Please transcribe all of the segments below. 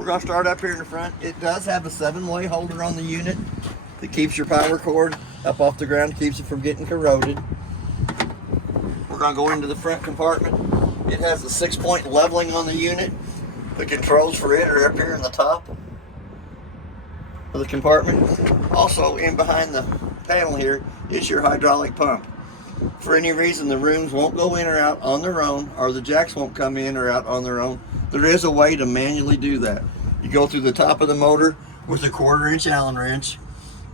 We're going to start up here in the front. It does have a 7-way holder on the unit that keeps your power cord up off the ground, keeps it from getting corroded. We're going to go into the front compartment. It has a 6-point leveling on the unit. The controls for it are up here in the top of the compartment. Also, in behind the panel here is your hydraulic pump. For any reason the rooms won't go in or out on their own, or the jacks won't come in or out on their own, there is a way to manually do that. You go through the top of the motor with a 1/4-inch Allen wrench,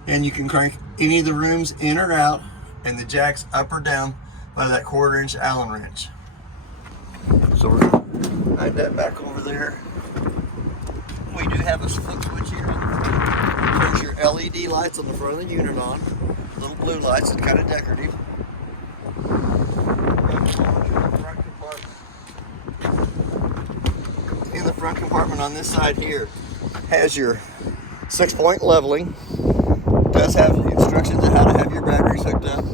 and you can crank any of the rooms in or out and the jacks up or down by that 1/4-inch Allen wrench. So we're going to hide that back over there. We do have a flip switch here on the front. Turns your LED lights on the front of the unit on. Little blue lights, it's kind of decorative. In the front compartment on this side here has your 6-point leveling. Does have instructions on how to have your batteries hooked up.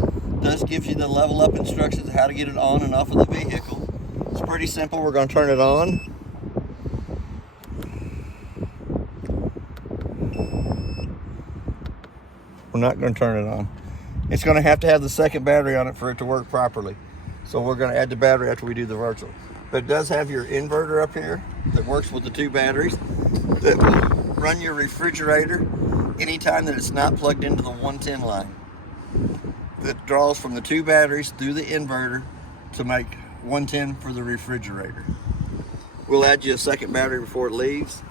Does give you the level up instructions on how to get it on and off of the vehicle. It's pretty simple. We're going to turn it on. We're not going to turn it on. It's going to have the second battery on it for it to work properly. So we're going to add the battery after we do the virtual. But it does have your inverter up here that works with the 2 batteries that will run your refrigerator anytime that it's not plugged into the 110 line. That draws from the 2 batteries through the inverter to make 110 for the refrigerator. We'll add you a second battery before it leaves.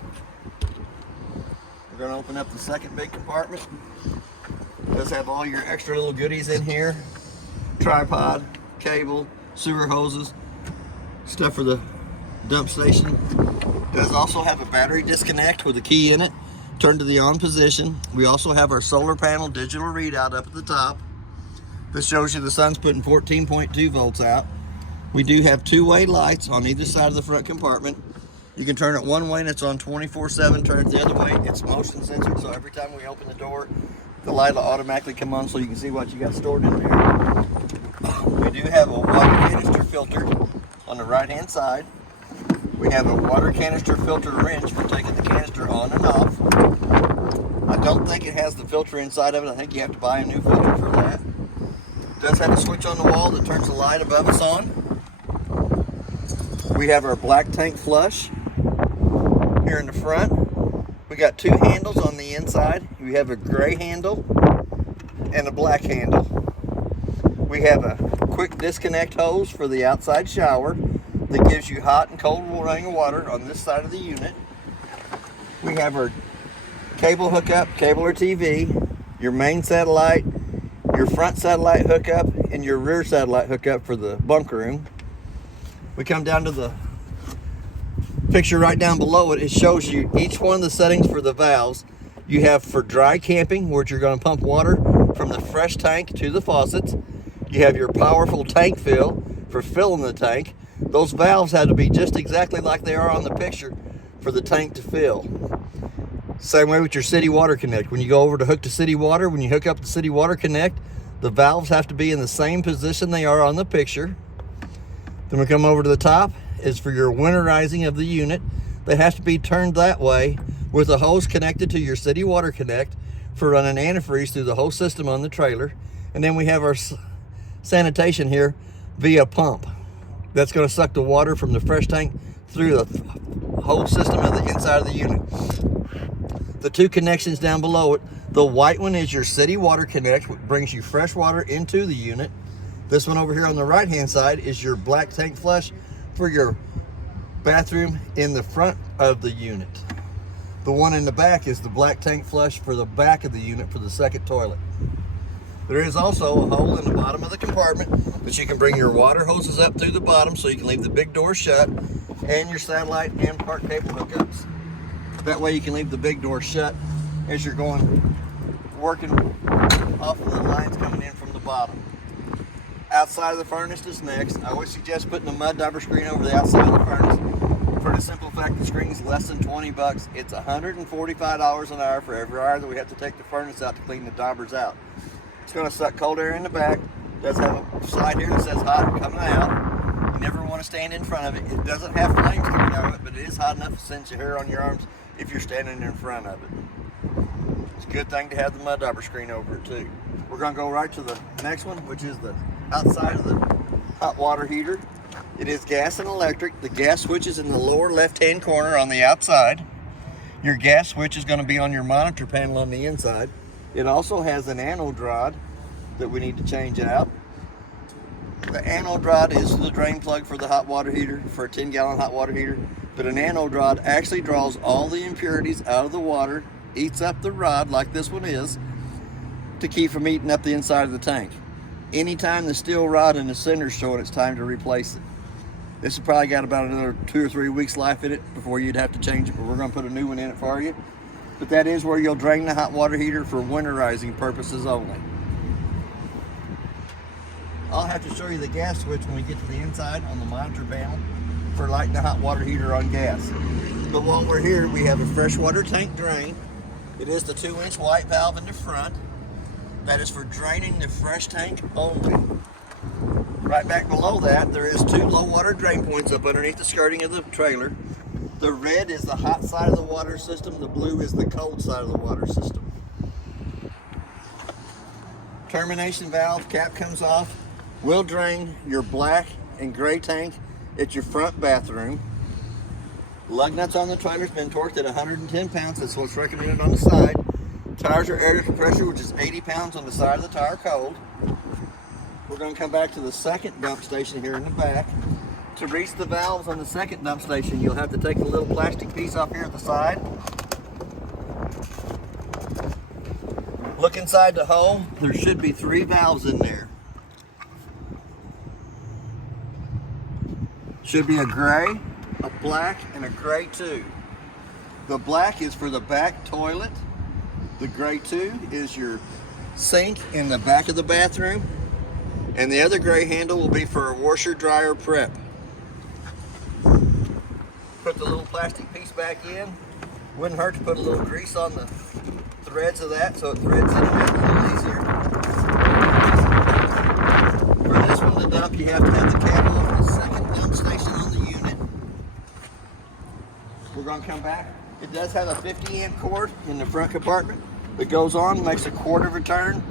We're going to open up the second big compartment. It does have all your extra little goodies in here. Tripod, cable, sewer hoses, stuff for the dump station. It does also have a battery disconnect with a key in it. Turn to the on position. We also have our solar panel digital readout up at the top. This shows you the sun's putting 14.2 volts out. We do have 2-way lights on either side of the front compartment. You can turn it one way and it's on 24/7. Turn it the other way, it's motion censored, so every time we open the door, the light will automatically come on so you can see what you got stored in there. We do have a water canister filter on the right hand side. We have a water canister filter wrench for taking the canister on and off. I don't think it has the filter inside of it. I think you have to buy a new filter for that. It does have a switch on the wall that turns the light above us on. We have our black tank flush here in the front. We got 2 handles on the inside. We have a gray handle and a black handle. We have a quick disconnect hose for the outside shower that gives you hot and cold running water on this side of the unit. We have our cable hookup, cable or TV, your main satellite, your front satellite hookup, and your rear satellite hookup for the bunker room. We come down to the picture right down below it. It shows you each one of the settings for the valves. You have for dry camping, where you're going to pump water from the fresh tank to the faucets. You have your powerful tank fill for filling the tank. Those valves have to be just exactly like they are on the picture for the tank to fill. Same way with your city water connect. When you go over to hook to city water, when you hook up the city water connect, the valves have to be in the same position they are on the picture. Then we come over to the top is for your winterizing of the unit. They have to be turned that way with a hose connected to your city water connect for running antifreeze through the whole system on the trailer. And then we have our sanitation here via pump. That's going to suck the water from the fresh tank through the whole system of the inside of the unit. The 2 connections down below it, the white one is your city water connect, which brings you fresh water into the unit. This one over here on the right hand side is your black tank flush for your bathroom in the front of the unit. The one in the back is the black tank flush for the back of the unit for the second toilet. There is also a hole in the bottom of the compartment that you can bring your water hoses up through the bottom so you can leave the big door shut, and your satellite and park cable hookups. That way you can leave the big door shut as you're working off of the lines coming in from the bottom. Outside of the furnace is next. I always suggest putting a mud dauber screen over the outside of the furnace. For the simple fact the screen is less than 20 bucks. It's $145 an hour for every hour that we have to take the furnace out to clean the daubers out. It's going to suck cold air in the back. It does have a slide here that says hot coming out. You never want want to stand in front of it. It doesn't have flames coming out of it, but it is hot enough to send your hair on your arms if you're standing in front of it. It's a good thing to have the mud dauber screen over it too. We're going to go right to the next one, which is the outside of the hot water heater. It is gas and electric. The gas switch is in the lower left-hand corner on the outside. Your gas switch is going to be on your monitor panel on the inside. It also has an anode rod that we need to change out. The anode rod is the drain plug for the hot water heater, for a 10-gallon hot water heater. But an anode rod actually draws all the impurities out of the water, eats up the rod like this one is, to keep from eating up the inside of the tank. Anytime the steel rod in the center is showing, it's time to replace it. This has probably got about another 2 or 3 weeks life in it before you'd have to change it, but we're going to put a new one in it for you. But that is where you'll drain the hot water heater for winterizing purposes only. I'll have to show you the gas switch when we get to the inside on the monitor panel for lighting the hot water heater on gas. But while we're here, we have a freshwater tank drain. It is the 2-inch white valve in the front. That is for draining the fresh tank only. Right back below that, there is 2 low water drain points up underneath the skirting of the trailer. The red is the hot side of the water system. The blue is the cold side of the water system. Termination valve cap comes off. Will drain your black and gray tank at your front bathroom. Lug nuts on the trailer's been torqued at 110 pounds. That's what's recommended on the side. Tires are air to pressure, which is 80 pounds on the side of the tire cold. We're going to come back to the second dump station here in the back. To reach the valves on the second dump station, you'll have to take the little plastic piece off here at the side. Look inside the hole. There should be 3 valves in there. Should be a gray, a black, and a gray tube. The black is for the back toilet. The gray tube is your sink in the back of the bathroom. And the other gray handle will be for a washer dryer prep. Put the little plastic piece back in. Wouldn't hurt to put a little grease on the threads of that so it threads in a little easier. For this one to dump, you have to have the cable of the second dump station on the unit. We're going to come back. It does have a 50-amp cord in the front compartment that goes on, makes a quarter of a turn.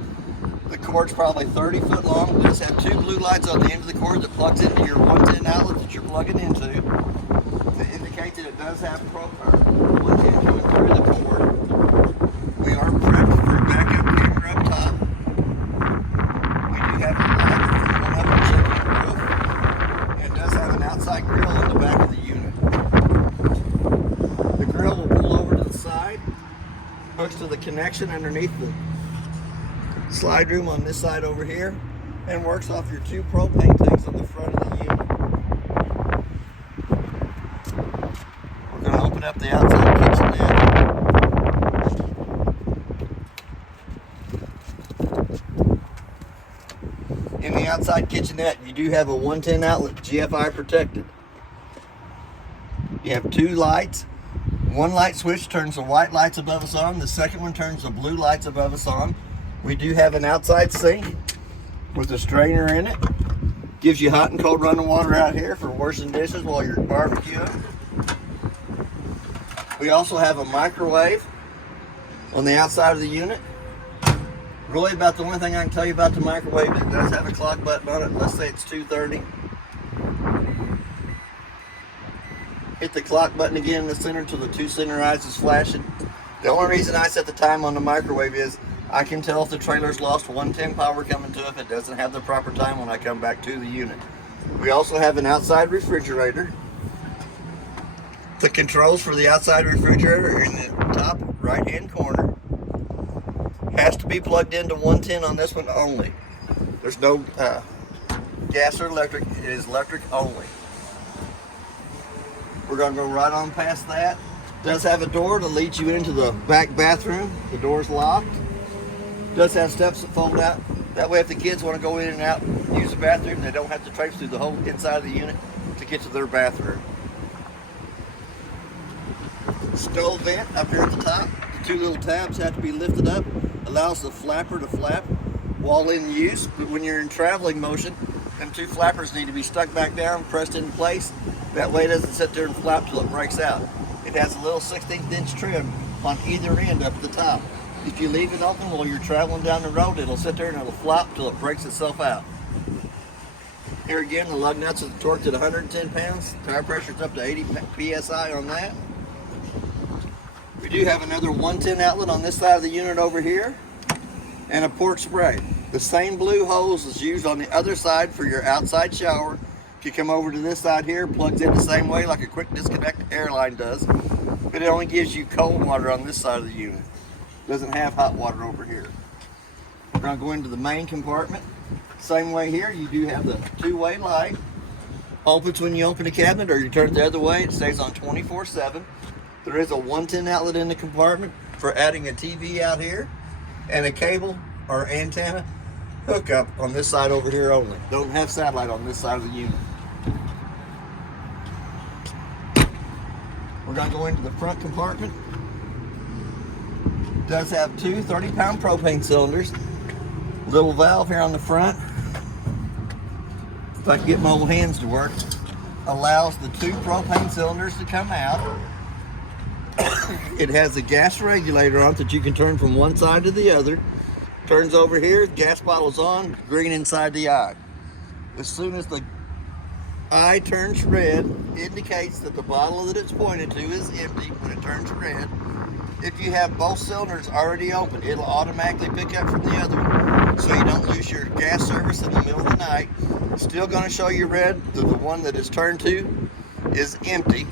The cord's probably 30 foot long. It does have 2 blue lights on the end of the cord that plugs into your 110 outlet that you're plugging into to indicate that it does have 110 coming through the cord. We are prepped for a backup camera up top. We do have a ladder for going up and checking the roof. And it does have an outside grill on the back of the unit. The grill will pull over to the side, hooks to the connection underneath the slide room on this side over here, and works off your 2 propane tanks on the front of the unit. We're going to open up the outside kitchenette. In the outside kitchenette, you do have a 110 outlet, GFI protected. You have 2 lights. One light switch turns the white lights above us on. The second one turns the blue lights above us on. We do have an outside sink with a strainer in it. Gives you hot and cold running water out here for washing dishes while you're barbecuing. We also have a microwave on the outside of the unit. Really about the only thing I can tell you about the microwave is it does have a clock button on it. Let's say it's 2:30. Hit the clock button again in the center until the 2 center eyes is flashing. The only reason I set the time on the microwave is I can tell if the trailer's lost 110 power coming to it if it doesn't have the proper time when I come back to the unit. We also have an outside refrigerator. The controls for the outside refrigerator are in the top right-hand corner. Has to be plugged into 110 on this one only. There's no gas or electric. It is electric only. We're going to go right on past that. It does have a door to lead you into the back bathroom. The door's locked. Does have steps that fold out. That way if the kids want to go in and out and use the bathroom, they don't have to traipse through the whole inside of the unit to get to their bathroom. Stove vent up here at the top. The 2 little tabs have to be lifted up. Allows the flapper to flap while in use, but when you're in traveling motion, then bottom two flappers need to be stuck back down, pressed in place. That way it doesn't sit there and flap till it breaks out. It has a little 16th inch trim on either end up at the top. If you leave it open while you're traveling down the road, it'll sit there and it'll flop till it breaks itself out. Here again, the lug nuts are torqued at 110 pounds. Tire pressure's up to 80 PSI on that. We do have another 110 outlet on this side of the unit over here, and a port spray. The same blue hose is used on the other side for your outside shower. If you come over to this side here, it plugs in the same way like a quick disconnect airline does, but it only gives you cold water on this side of the unit. It doesn't have hot water over here. We're going to go into the main compartment. Same way here, you do have the two-way light. Opens when you open the cabinet, or you turn it the other way. It stays on 24/7. There is a 110 outlet in the compartment for adding a TV out here, and a cable or antenna hookup on this side over here only. Don't have satellite on this side of the unit. We're going to go into the front compartment. It does have two 30-pound propane cylinders. Little valve here on the front. If I can get my old hands to work, allows the two propane cylinders to come out. It has a gas regulator on it that you can turn from one side to the other. Turns over here, gas bottle's on, green inside the eye. As soon as the eye turns red, indicates that the bottle that it's pointed to is empty when it turns red. If you have both cylinders already open, it'll automatically pick up from the other one, so you don't lose your gas service in the middle of the night. It's still going to show you red that the one that is turned to is empty,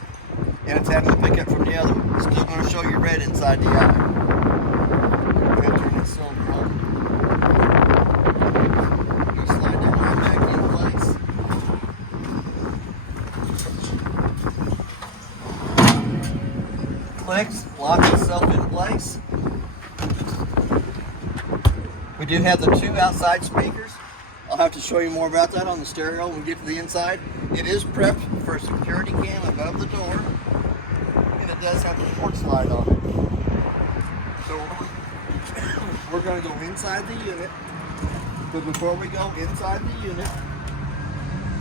and it's having to pick up from the other one. It's still going to show you red inside the eye. Go ahead and turn this cylinder on. Go slide that right back in place. Clicks, locks itself in place. We do have the two outside speakers. I'll have to show you more about that on the stereo when we get to the inside. It is prepped for a security cam above the door, and it does have the porch light on it. So we're going to go inside the unit, but before we go inside the unit,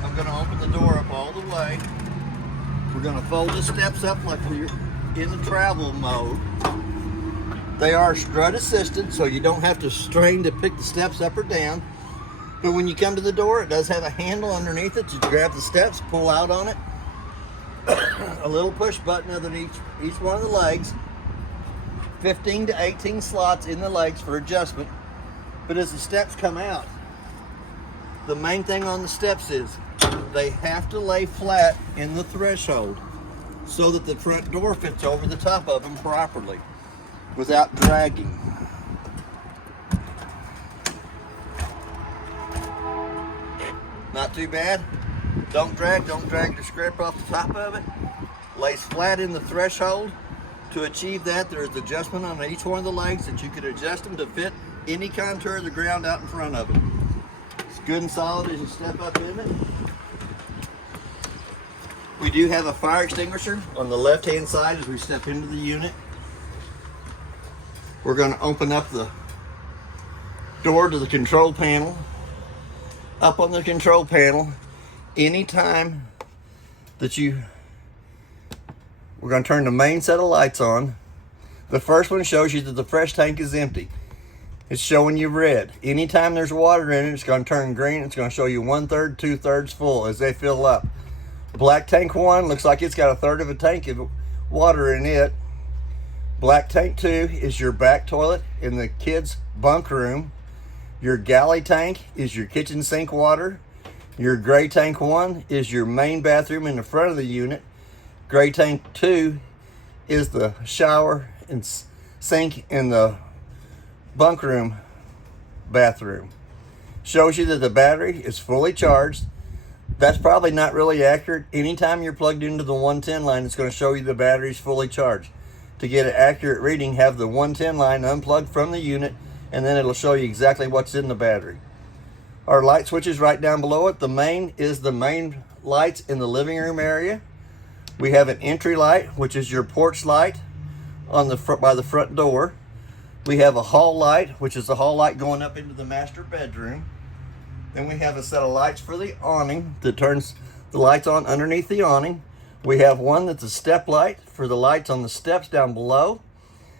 I'm going to open the door up all the way. We're going to fold the steps up like we're in the travel mode. They are strut assisted, so you don't have to strain to pick the steps up or down. But when you come to the door, it does have a handle underneath it to grab the steps, pull out on it. A little push button underneath each one of the legs. 15 to 18 slots in the legs for adjustment. But as the steps come out, the main thing on the steps is they have to lay flat in the threshold so that the front door fits over the top of them properly without dragging. Not too bad. Don't drag to scrape off the top of it. Lays flat in the threshold. To achieve that, there is adjustment on each one of the legs that you can adjust them to fit any contour of the ground out in front of it. It's good and solid as you step up in it. We do have a fire extinguisher on the left-hand side as we step into the unit. We're going to open up the door to the control panel. Up on the control panel, anytime that we're going to turn the main set of lights on. The first one shows you that the fresh tank is empty. It's showing you red. Anytime there's water in it, it's going to turn green. It's going to show you 1/3, 2/3 full as they fill up. Black tank 1 looks like it's got 1/3 of a tank of water in it. Black tank 2 is your back toilet in the kids' bunk room. Your galley tank is your kitchen sink water. Your gray tank 1 is your main bathroom in the front of the unit. Gray tank 2 is the shower and sink in the bunk room bathroom. Shows you that the battery is fully charged. That's probably not really accurate. Anytime you're plugged into the 110 line, it's going to show you the battery's fully charged. To get an accurate reading, have the 110 line unplugged from the unit, and then it'll show you exactly what's in the battery. Our light switch is right down below it. The main is the main lights in the living room area. We have an entry light, which is your porch light on the front by the front door. We have a hall light, which is the hall light going up into the master bedroom. Then we have a set of lights for the awning that turns the lights on underneath the awning. We have one that's a step light for the lights on the steps down below.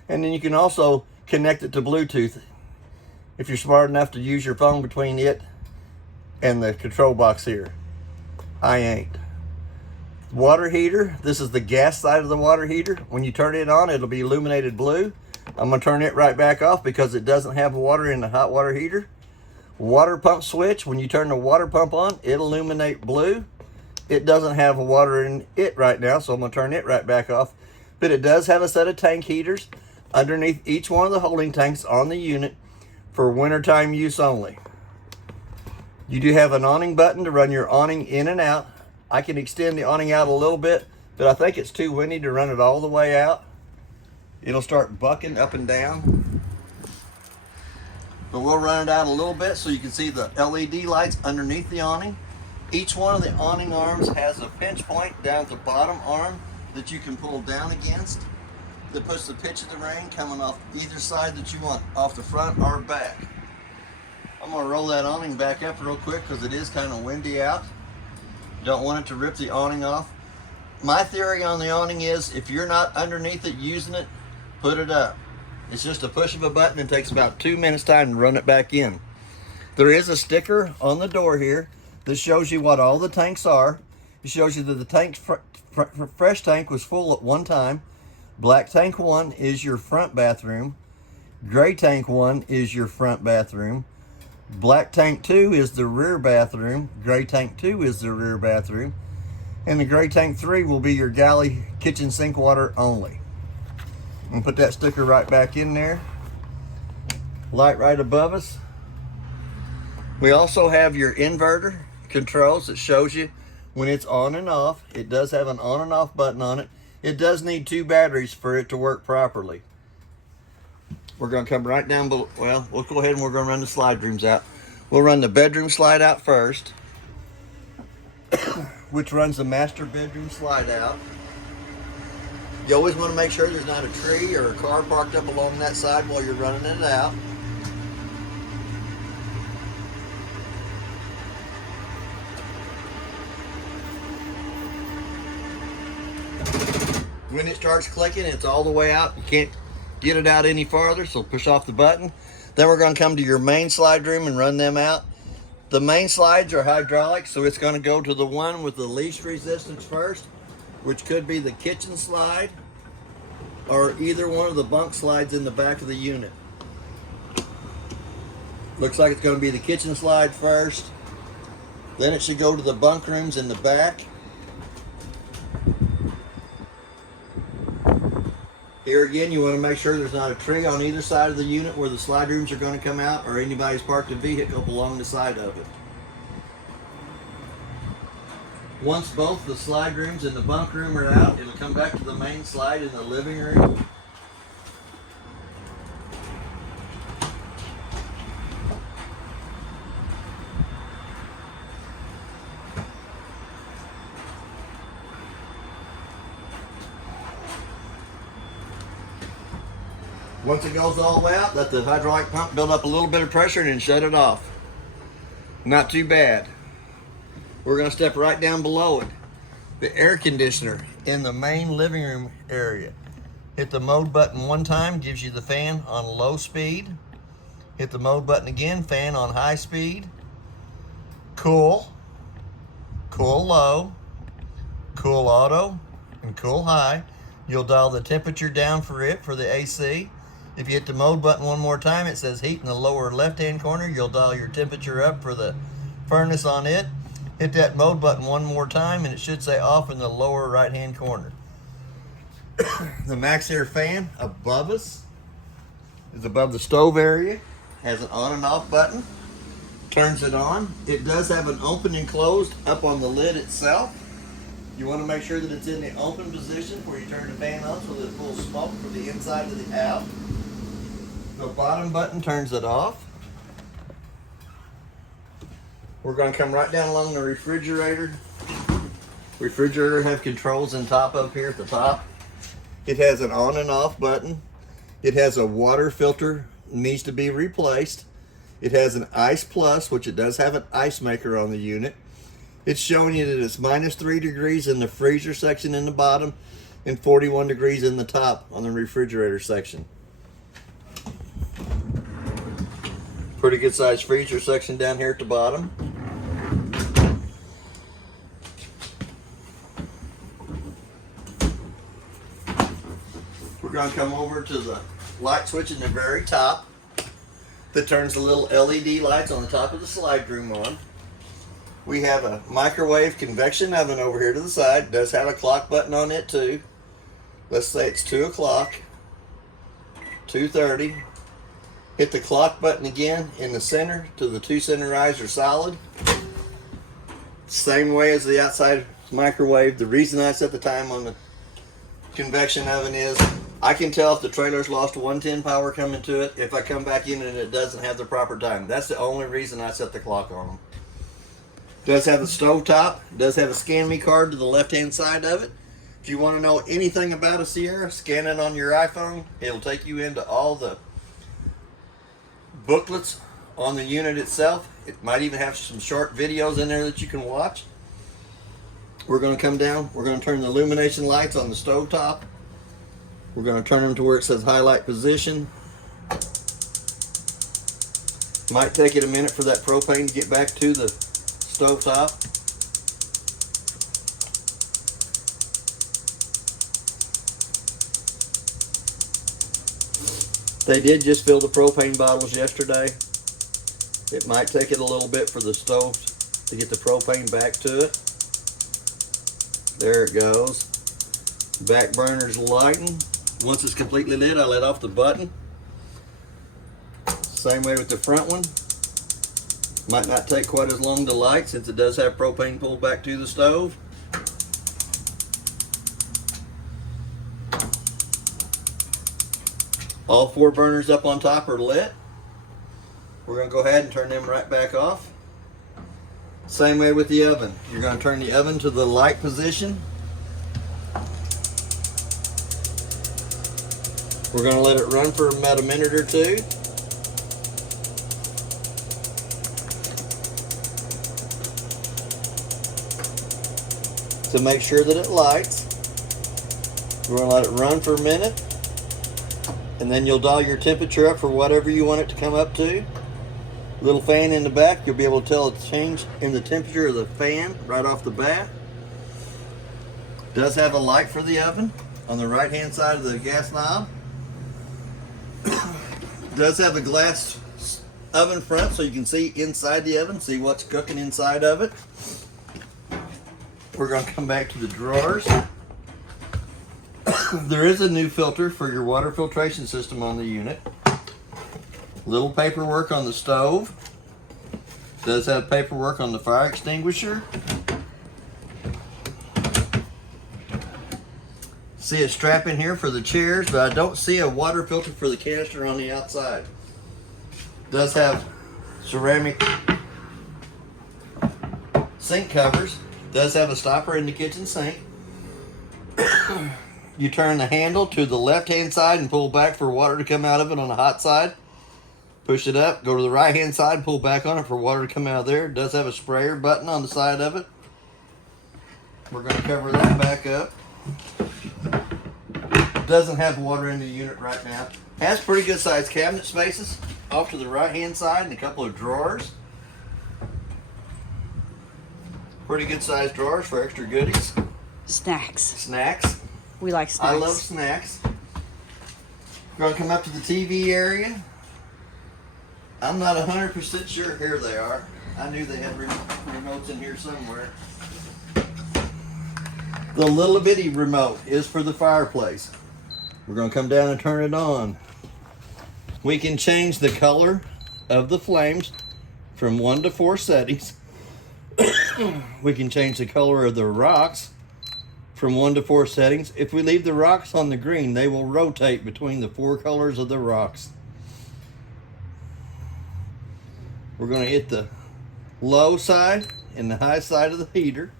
And then you can also connect it to Bluetooth if you're smart enough to use your phone between it and the control box here. I ain't. Water heater, this is the gas side of the water heater. When you turn it on, it'll be illuminated blue. I'm gonna turn it right back off because it doesn't have water in the hot water heater. Water pump switch, when you turn the water pump on, it'll illuminate blue. It doesn't have water in it right now, so I'm gonna turn it right back off. But it does have a set of tank heaters underneath each one of the holding tanks on the unit for wintertime use only. You do have an awning button to run your awning in and out. I can extend the awning out a little bit, but I think it's too windy to run it all the way out. It'll start bucking up and down. But we'll run it out a little bit so you can see the LED lights underneath the awning. Each one of the awning arms has a pinch point down at the bottom arm that you can pull down against that puts the pitch of the rain coming off either side that you want, off the front or back. I'm gonna roll that awning back up real quick because it is kind of windy out. Don't want it to rip the awning off. My theory on the awning is if you're not underneath it using it, put it up. It's just a push of a button and takes about 2 minutes time to run it back in. There is a sticker on the door here that shows you what all the tanks are. It shows you that the tank, fresh tank was full at one time. Black tank 1 is your front bathroom. Gray tank 1 is your front bathroom. Black tank 2 is the rear bathroom. Gray tank 2 is the rear bathroom. And the gray tank 3 will be your galley kitchen sink water only. And put that sticker right back in there. Light right above us. We also have your inverter controls that shows you when it's on and off. It does have an on and off button on it. It does need 2 batteries for it to work properly. We're going to come right down below. Well, we'll go ahead and we're going to run the slide rooms out. We'll run the bedroom slide out first, which runs the master bedroom slide out. You always want to make sure there's not a tree or a car parked up along that side while you're running it out. When it starts clicking, it's all the way out. You can't get it out any farther, so push off the button. Then we're going to come to your main slide room and run them out. The main slides are hydraulic, so it's going to go to the one with the least resistance first, which could be the kitchen slide or either one of the bunk slides in the back of the unit. Looks like it's going to be the kitchen slide first. Then it should go to the bunk rooms in the back. Here again, you want to make sure there's not a tree on either side of the unit where the slide rooms are going to come out or anybody's parked a vehicle along the side of it. Once both the slide rooms and the bunk room are out, it'll come back to the main slide in the living room. Once it goes all the way out, let the hydraulic pump build up a little bit of pressure and then shut it off. Not too bad. We're going to step right down below it. The air conditioner in the main living room area. Hit the mode button one time, gives you the fan on low speed. Hit the mode button again, fan on high speed. Cool, cool low, cool auto, and cool high. You'll dial the temperature down for it for the AC. If you hit the mode button one more time, it says heat in the lower left-hand corner. You'll dial your temperature up for the furnace on it. Hit that mode button one more time, and it should say off in the lower right-hand corner. The Max Air fan above us is above the stove area. Has an on and off button. Turns it on. It does have an open and closed up on the lid itself. You want to make sure that it's in the open position where you turn the fan on so that it pulls smoke from the inside to the out. The bottom button turns it off. We're going to come right down along the refrigerator. Refrigerator have controls in top up here at the top. It has an on and off button. It has a water filter, needs to be replaced. It has an Ice Plus, which it does have an ice maker on the unit. It's showing you that it's -3 degrees in the freezer section in the bottom and 41 degrees in the top on the refrigerator section. Pretty good sized freezer section down here at the bottom. We're going to come over to the light switch in the very top that turns the little LED lights on the top of the slide room on. We have a microwave convection oven over here to the side. It does have a clock button on it too. Let's say it's 2 o'clock, 2:30. Hit the clock button again in the center till the 2 center eyes are solid. Same way as the outside microwave. The reason I set the time on the convection oven is I can tell if the trailer's lost 110 power coming to it if I come back in and it doesn't have the proper time. That's the only reason I set the clock on them. Does have a stove top, does have a scan me card to the left hand side of it. If you want to know anything about a Sierra, scan it on your iPhone. It'll take you into all the booklets on the unit itself. It might even have some short videos in there that you can watch. We're going to come down, we're going to turn the illumination lights on the stove top. We're going to turn them to where it says highlight position. Might take it a minute for that propane to get back to the stove top. They did just fill the propane bottles yesterday. It might take it a little bit for the stove to get the propane back to it. There it goes. Back burner's lighting. Once it's completely lit, I let off the button. Same way with the front one. Might not take quite as long to light since it does have propane pulled back to the stove. All 4 burners up on top are lit. We're going to go ahead and turn them right back off. Same way with the oven. You're going to turn the oven to the light position. We're going to let it run for about a minute or two. To make sure that it lights. We're going to let it run for a minute, and then you'll dial your temperature up for whatever you want it to come up to. Little fan in the back, you'll be able to tell the change in the temperature of the fan right off the bat. Does have a light for the oven on the right hand side of the gas knob. Does have a glass oven front so you can see inside the oven, see what's cooking inside of it. We're going to come back to the drawers. There is a new filter for your water filtration system on the unit. Little paperwork on the stove. Does have paperwork on the fire extinguisher. See a strap in here for the chairs, but I don't see a water filter for the canister on the outside. Does have ceramic sink covers. Does have a stopper in the kitchen sink. You turn the handle to the left hand side and pull back for water to come out of it on the hot side. Push it up, go to the right hand side, pull back on it for water to come out of there. It does have a sprayer button on the side of it. We're going to cover that back up. Doesn't have water in the unit right now. Has pretty good sized cabinet spaces off to the right hand side and a couple of drawers. Pretty good sized drawers for extra goodies. Snacks. We like snacks. I love snacks. We're going to come up to the TV area. I'm not 100% sure. Here they are. I knew they had remotes in here somewhere. The little bitty remote is for the fireplace. We're going to come down and turn it on. We can change the color of the flames from 1 to 4 settings. We can change the color of the rocks from 1 to 4 settings. If we leave the rocks on the green, they will rotate between the 4 colors of the rocks. We're going to hit the low side and the high side of the heater.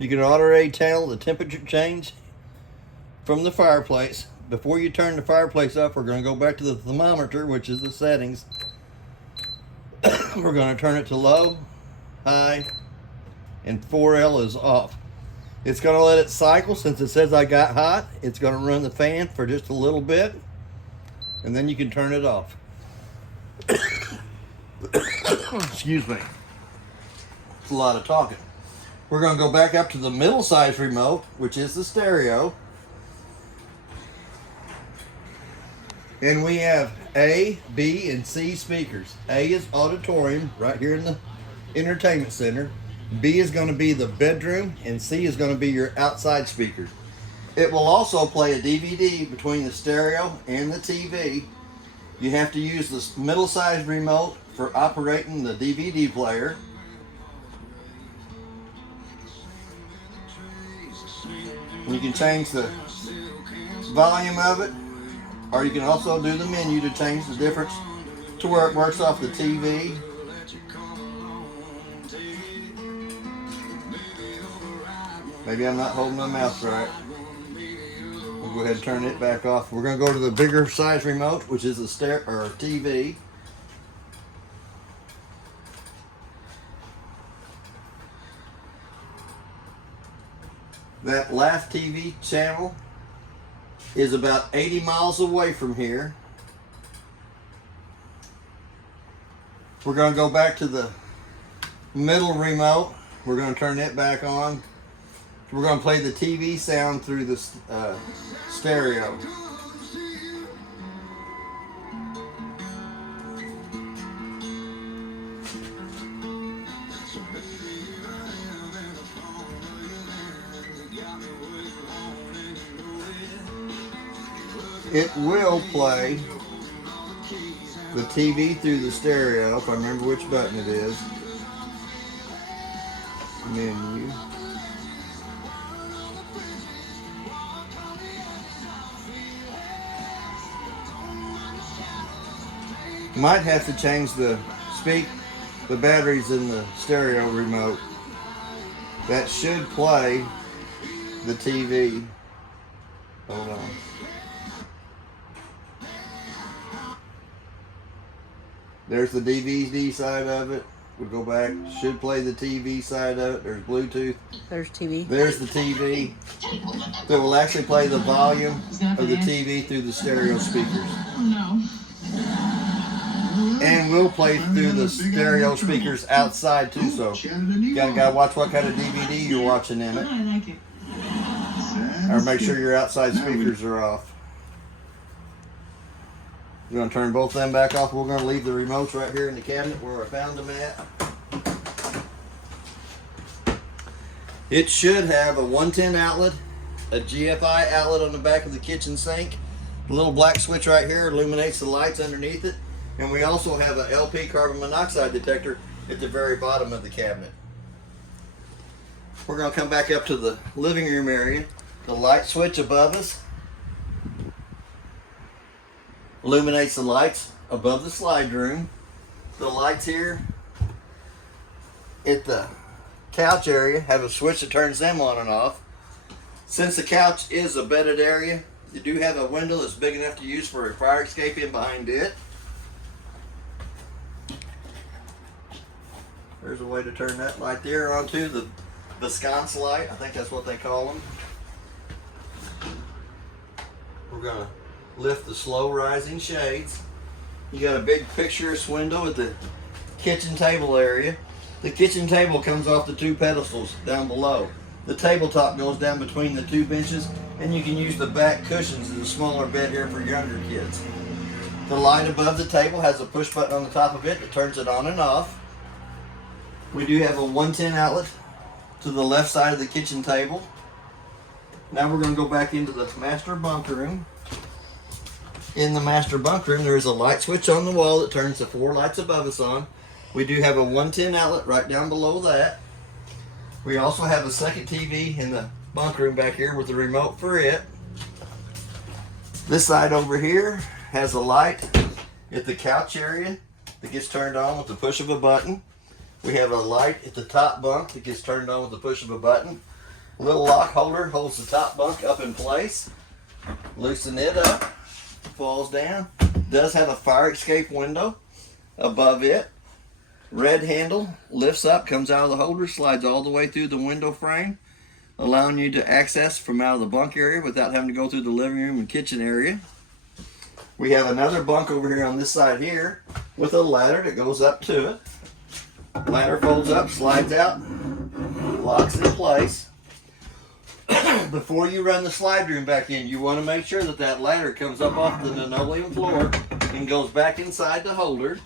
You can already tell the temperature change from the fireplace. Before you turn the fireplace up, we're going to go back to the thermometer, which is the settings. We're going to turn it to low, high, and 4L is off. It's going to let it cycle. Since it says I got hot, it's going to run the fan for just a little bit, and then you can turn it off. Excuse me. It's a lot of talking. We're going to go back up to the middle size remote, which is the stereo. And we have A, B, and C speakers. A is auditorium, right here in the entertainment center. B is going to be the bedroom, and C is going to be your outside speaker. It will also play a DVD between the stereo and the TV. You have to use this middle-sized remote for operating the DVD player. And you can change the volume of it, or you can also do the menu to change the difference to where it works off the TV. Maybe I'm not holding my mouse right. We'll go ahead and turn it back off. We're going to go to the bigger size remote, which is the TV. That last TV channel is about 80 miles away from here. We're going to go back to the middle remote. We're going to turn it back on. We're going to play the TV sound through the stereo. It will play the TV through the stereo, if I remember which button it is. Menu. Might have to change the batteries in the stereo remote. That should play the TV. Hold on. There's the DVD side of it. We'll go back. Should play the TV side of it. There's Bluetooth. There's TV. There's the TV. That will actually play the volume of the TV through the stereo speakers. No. And we'll play through the stereo speakers outside too, so you gotta watch what kind of DVD you're watching in it. I like it. Or make sure your outside speakers are off. We're gonna turn both of them back off. We're gonna leave the remotes right here in the cabinet where I found them at. It should have a 110 outlet, a GFI outlet on the back of the kitchen sink. The little black switch right here illuminates the lights underneath it. And we also have a LP carbon monoxide detector at the very bottom of the cabinet. We're going to come back up to the living room area. The light switch above us illuminates the lights above the slide room. The lights here at the couch area have a switch that turns them on and off. Since the couch is a bedded area, you do have a window that's big enough to use for a fire escape in behind it. There's a way to turn that light there onto the sconce light. I think that's what they call them. We're going to lift the slow rising shades. You got a big picturesque window at the kitchen table area. The kitchen table comes off the two pedestals down below. The tabletop goes down between the two benches, and you can use the back cushions in the smaller bed here for younger kids. The light above the table has a push button on the top of it that turns it on and off. We do have a 110 outlet to the left side of the kitchen table. Now we're going to go back into the master bunk room. In the master bunk room, there is a light switch on the wall that turns the 4 lights above us on. We do have a 110 outlet right down below that. We also have a second TV in the bunk room back here with the remote for it. This side over here has a light at the couch area that gets turned on with the push of a button. We have a light at the top bunk that gets turned on with the push of a button. A little lock holder holds the top bunk up in place. Loosen it up, falls down. It does have a fire escape window above it. Red handle lifts up, comes out of the holder, slides all the way through the window frame, allowing you to access from out of the bunk area without having to go through the living room and kitchen area. We have another bunk over here on this side here with a ladder that goes up to it. Ladder folds up, slides out, locks in place. Before you run the slide room back in, you want to make sure that that ladder comes up off the linoleum floor and goes back inside the holder.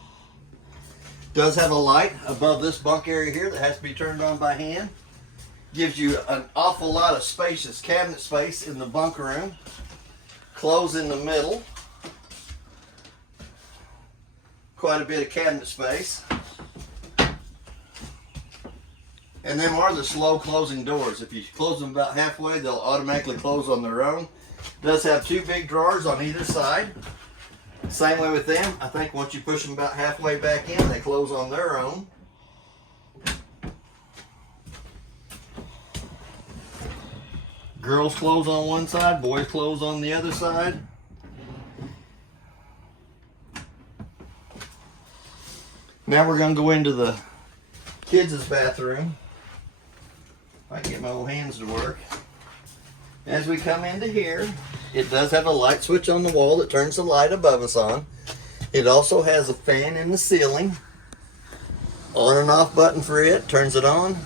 Does have a light above this bunk area here that has to be turned on by hand. Gives you an awful lot of spacious cabinet space in the bunk room. Clothes in the middle. Quite a bit of cabinet space. And them are the slow closing doors. If you close them about halfway, they'll automatically close on their own. Does have two big drawers on either side. Same way with them. I think once you push them about halfway back in, they close on their own. Girls' clothes on one side, boys' clothes on the other side. Now we're going to go into the kids' bathroom. If I can get my old hands to work. As we come into here, it does have a light switch on the wall that turns the light above us on. It also has a fan in the ceiling. On and off button for it, turns it on.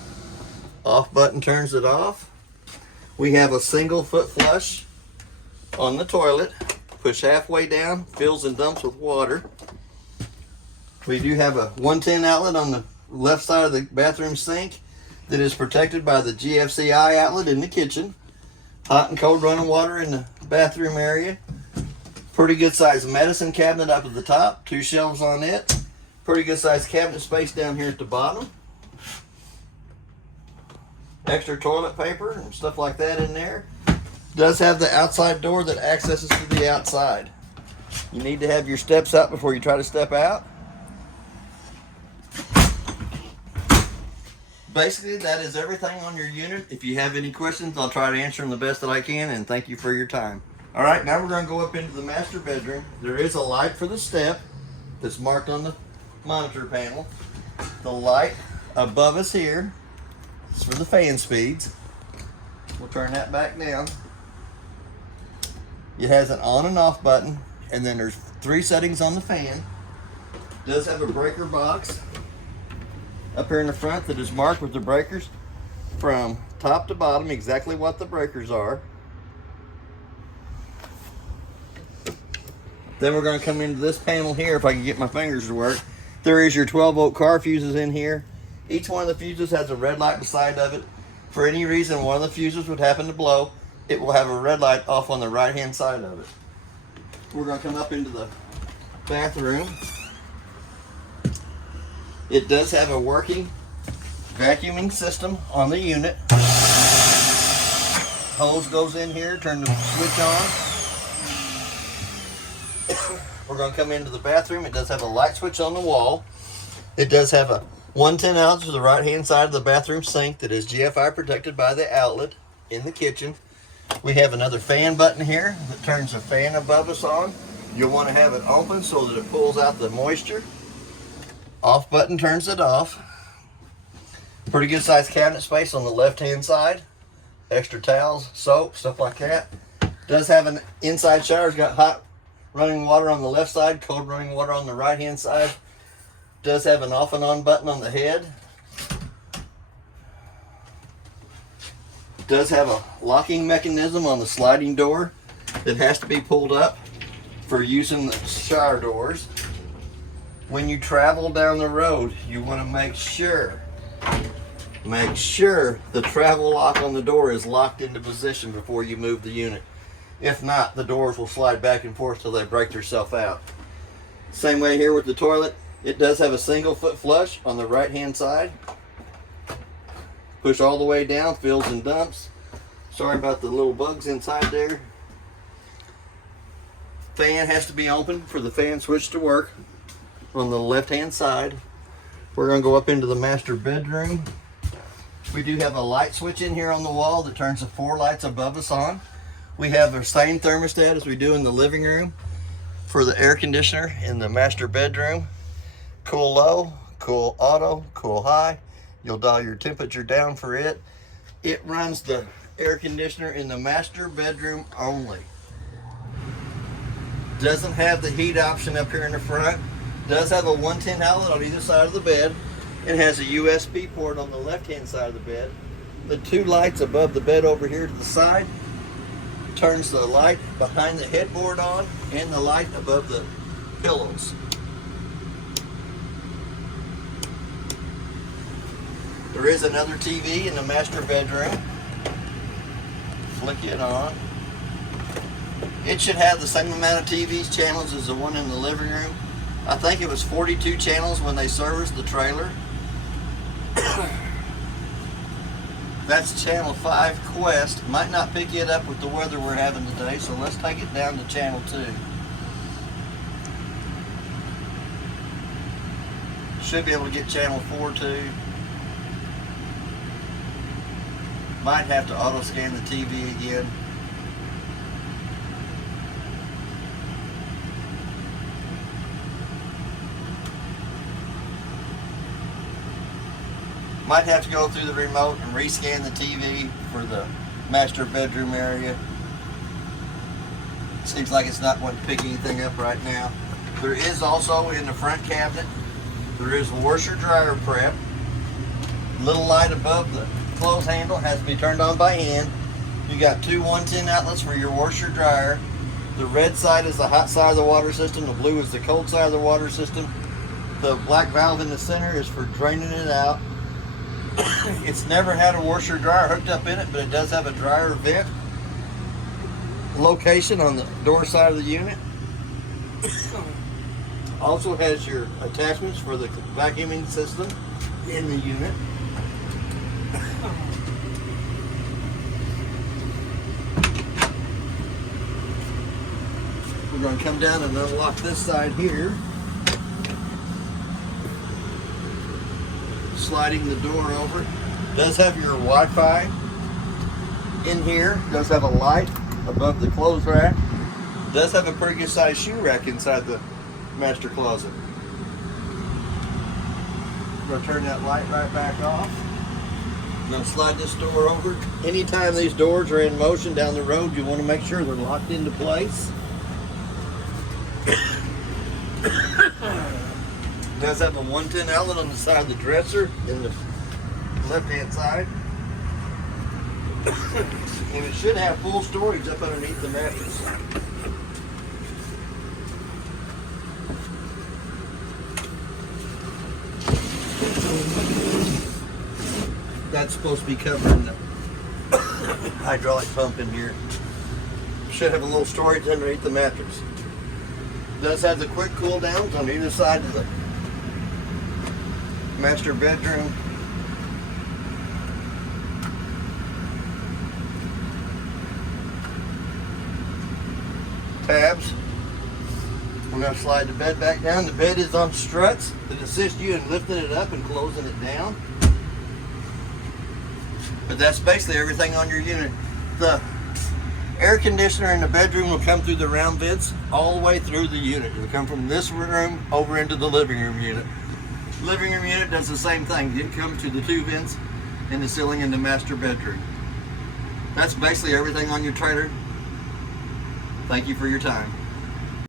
Off button turns it off. We have a single foot flush on the toilet. Push halfway down, fills and dumps with water. We do have a 110 outlet on the left side of the bathroom sink that is protected by the GFCI outlet in the kitchen. Hot and cold running water in the bathroom area. Pretty good sized medicine cabinet up at the top, 2 shelves on it. Pretty good sized cabinet space down here at the bottom. Extra toilet paper and stuff like that in there. Does have the outside door that accesses to the outside. You need to have your steps up before you try to step out. Basically, that is everything on your unit. If you have any questions, I'll try to answer them the best that I can, and thank you for your time. All right, now we're going to go up into the master bedroom. There is a light for the step that's marked on the monitor panel. The light above us here is for the fan speeds. We'll turn that back down. It has an on and off button, and then there's 3 settings on the fan. It does have a breaker box up here in the front that is marked with the breakers from top to bottom, exactly what the breakers are. Then we're going to come into this panel here, if I can get my fingers to work. There is your 12-volt car fuses in here. Each one of the fuses has a red light beside of it. For any reason one of the fuses would happen to blow, it will have a red light off on the right-hand side of it. We're going to come up into the bathroom. It does have a working vacuuming system on the unit. Hose goes in here, turn the switch on. We're going to come into the bathroom. It does have a light switch on the wall. It does have a 110 outlet to the right hand side of the bathroom sink that is GFI protected by the outlet in the kitchen. We have another fan button here that turns the fan above us on. You'll want to have it open so that it pulls out the moisture. Off button turns it off. Pretty good sized cabinet space on the left hand side. Extra towels, soap, stuff like that. Does have an inside shower. It's got hot running water on the left side, cold running water on the right hand side. Does have an off and on button on the head. Does have a locking mechanism on the sliding door that has to be pulled up for using the shower doors. When you travel down the road, you want to make sure the travel lock on the door is locked into position before you move the unit. If not, the doors will slide back and forth till they break themselves out. Same way here with the toilet. It does have a single foot flush on the right hand side. Push all the way down, fills and dumps. Sorry about the little bugs inside there. Fan has to be open for the fan switch to work on the left hand side. We're going to go up into the master bedroom. We do have a light switch in here on the wall that turns the 4 lights above us on. We have the same thermostat as we do in the living room for the air conditioner in the master bedroom. Cool low, cool auto, cool high. You'll dial your temperature down for it. It runs the air conditioner in the master bedroom only. Doesn't have the heat option up here in the front. Does have a 110 outlet on either side of the bed. It has a USB port on the left-hand side of the bed. The two lights above the bed over here to the side turns the light behind the headboard on and the light above the pillows. There is another TV in the master bedroom. Flick it on. It should have the same amount of TV's channels as the one in the living room. I think it was 42 channels when they serviced the trailer. That's channel 5 Quest. Might not pick it up with the weather we're having today, so let's take it down to channel 2. Should be able to get channel 4 too. Might have to auto scan the TV again. Might have to go through the remote and rescan the TV for the master bedroom area. Seems like it's not wanting to pick anything up right now. There is also in the front cabinet, there is washer dryer prep. Little light above the clothes handle has to be turned on by hand. You got two 110 outlets for your washer dryer. The red side is the hot side of the water system. The blue is the cold side of the water system. The black valve in the center is for draining it out. It's never had a washer dryer hooked up in it, but it does have a dryer vent location on the door side of the unit. Also has your attachments for the vacuuming system in the unit. We're going to come down and unlock this side here. Sliding the door over. Does have your Wi-Fi in here. Does have a light above the clothes rack. Does have a pretty good sized shoe rack inside the master closet. I'm going to turn that light right back off. I'm going to slide this door over. Anytime these doors are in motion down the road, you want to make sure they're locked into place. Does have a 110 outlet on the side of the dresser in the left-hand side. And it should have full storage up underneath the mattress. That's supposed to be covering the hydraulic pump in here. Should have a little storage underneath the mattress. Does have the quick cool downs on either side of the master bedroom. Tabs. We're going to slide the bed back down. The bed is on struts that assist you in lifting it up and closing it down. But that's basically everything on your unit. The air conditioner in the bedroom will come through the round vents all the way through the unit. It'll come from this room over into the living room unit. Living room unit does the same thing. It comes to the two vents in the ceiling in the master bedroom. That's basically everything on your trailer. Thank you for your time.